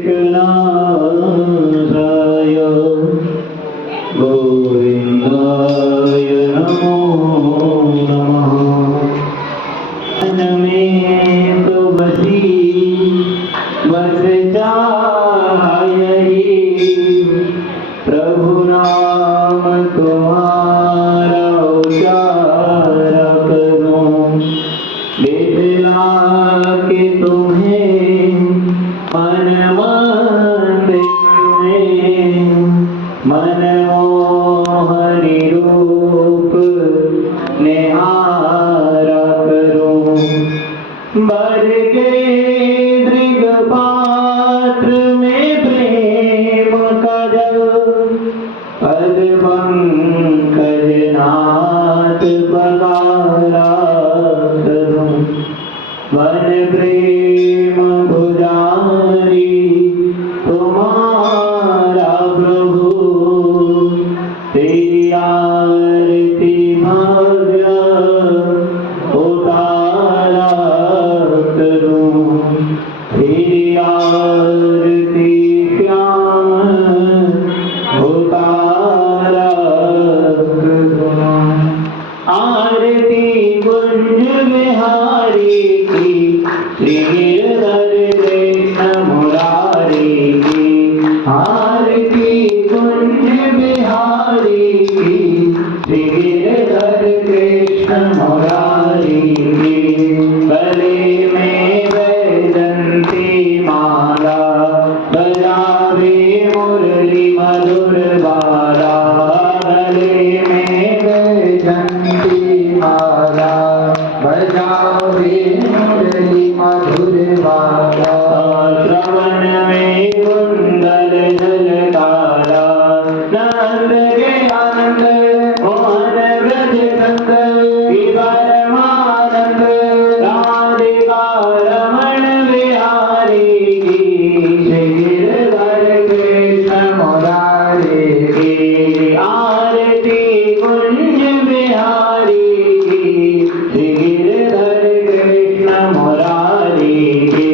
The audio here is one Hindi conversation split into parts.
कृष्णाय गोविन्दाय नमो नमः। मन में तो बसी बस जायही, प्रभु नाम तुम्हारा उचारा करूं। बिठला के तुम्हें मन मंदिर में, मनमोहनी रूप निहारा करूं। बर के दृग पात्र में प्रेम का जल, पद पंकज नाथ पधारा करूं। वन प्रेम पुजारी तुम्हारा प्रभु, तेरी आरती भव्य उतारा करूं। तेरी आरती श्याम उतारा करूं। आरती कुंज बिहारी की, श्री गिरधर कृष्ण मुरारी की। आरती कुंज बिहारी की, श्री गिरधर कृष्ण मुरारी की। गले में वैजंती माला, बजावे मुरली मधुर बाला। गले में वैजंती माला, बजावे मुरली मधुर बाला। श्रवण में कुंडल झलकारा, नंद के आनंद मोहन ब्रज कंद। परमानंद राधिका रमण बिहारी की, श्री गिरधर कृष्ण मुरारी की। आरती कुंज बिहारी की, श्री गिरधर कृष्ण मुरारी की।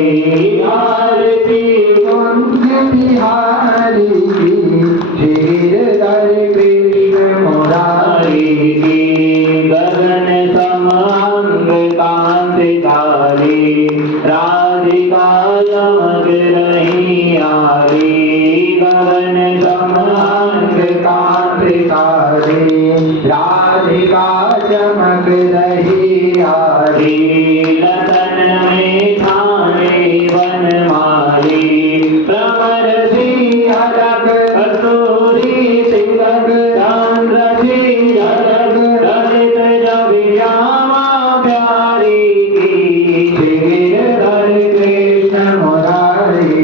आरती कुंज बिहारी की, श्री गिरधर कृष्ण मुरारी की। गगन समांग कांति धारी, राधिका चमक रही आरी। गगन समांग कांति धारी, राधिका चमक रही आरी। लतन में थाने वनमाली, प्रवर सी अलग कस्तूरी तिलक। चंद्र सी झलक ललित जब श्यामा प्यारी की, श्री गिरधर कृष्ण मुरारी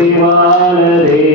विमल देव